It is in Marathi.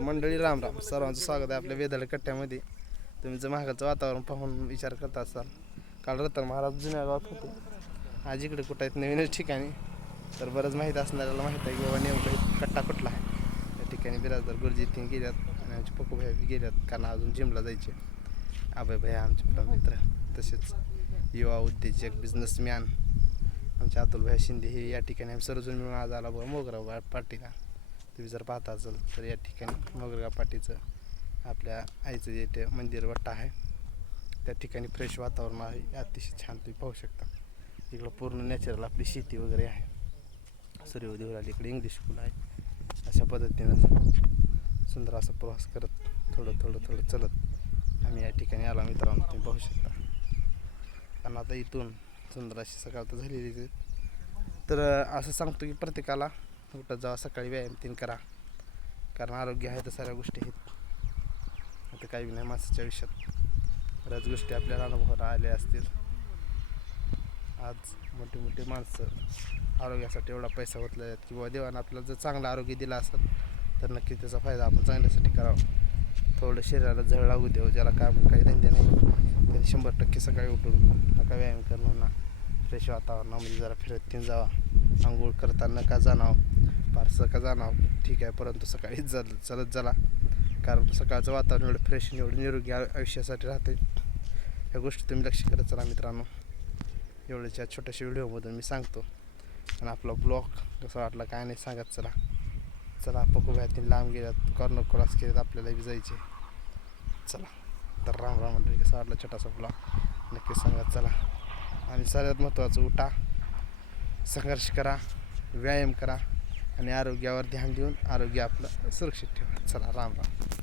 तर मंडळी राम राम, सर्वांचं स्वागत आहे आपल्या वेदाळ कट्ट्यामध्ये. तुम्ही जर महागाचं वातावरण पाहून विचार करत असाल, काल रतन महाराज जुन्या गावात होते, आज इकडे कुठं आहेत नवीनच ठिकाणी. तर बरंच माहीत असणाऱ्याला माहीत आहे की बाबा नेमकं कट्टा कुठला आहे. त्या ठिकाणी बिराजदार गुरुजी तीन गेल्यात आणि आमचे पक्कू भाई गेल्यात, कारण अजून जिमला जायचे. अभय भाई आमचे आपला मित्र, तसेच युवा उद्योजक बिझनेसमॅन आमचे अतुल भाई शिंदे हे या ठिकाणी आम्ही सर्वजण मिळून आज आला बघा मोगरा पार्टीला. तुम्ही जर पाहता असेल तर या ठिकाणी मोगरा पाटीचं आपल्या आईचं जे मंदिर वाटतं आहे, त्या ठिकाणी फ्रेश वातावरण आहे, अतिशय छान तुम्ही पाहू शकता. इकडं पूर्ण नॅचरल आपली शेती वगैरे आहे, सूर्योदय राहिली, इकडे इंग्लिश स्कूल आहे. अशा पद्धतीनं सुंदर असा प्रवास करत थोडं चलत आम्ही या ठिकाणी आला मित्रांनो, तुम्ही पाहू शकता. कारण आता इथून सुंदर अशी सकाळ तर झालेलीच आहे. तर असं सांगतो की प्रत्येकाला उठत जावा, सकाळी व्यायाम तीन करा, कारण आरोग्य आहे तर साऱ्या गोष्टी आहेत. आता काही नाही माणसाच्या आयुष्यात बऱ्याच गोष्टी आपल्याला अनुभवाला आल्या असतील. आज मोठी माणसं आरोग्यासाठी एवढा पैसा ओतला आहेत की बाबा देवानं आपल्याला जर चांगलं आरोग्य दिलं असेल तर नक्की त्याचा फायदा आपण चांगल्यासाठी करावा. थोडं शरीराला झळ लागू द्यावं, ज्याला काही धंदे नाही त्यांनी 100% सकाळी उठून नका व्यायाम करणं ना, फ्रेश वातावरणामध्ये जरा फिरत तीन जावा. आंघोळ करताना का जाणावं, फारसं का जाणावं ठीक आहे, परंतु सकाळीच चलत झाला, कारण सकाळचं वातावरण एवढं फ्रेश आणि एवढं निरोगी आयुष्यासाठी राहते. ह्या गोष्टी तुम्ही लक्ष करत चला मित्रांनो. एवढ्याच्या छोट्याशा व्हिडिओमधून मी सांगतो आणि आपला ब्लॉग कसा वाटला काय नाही सांगत चला पक्कू भाई लांब गेल्यात, कॉर्नर क्रॉस केल्यात, आपल्याला बी जायचे. चला तर राम राम मंडळी, कसा वाटला छोटासा ब्लॉग नक्की सांगत चला. आणि सगळ्यात महत्त्वाचं, उठा, संघर्ष करा, व्यायाम करा आणि आरोग्यावर ध्यान देऊन आरोग्य आपलं सुरक्षित ठेवा. चला राम राम.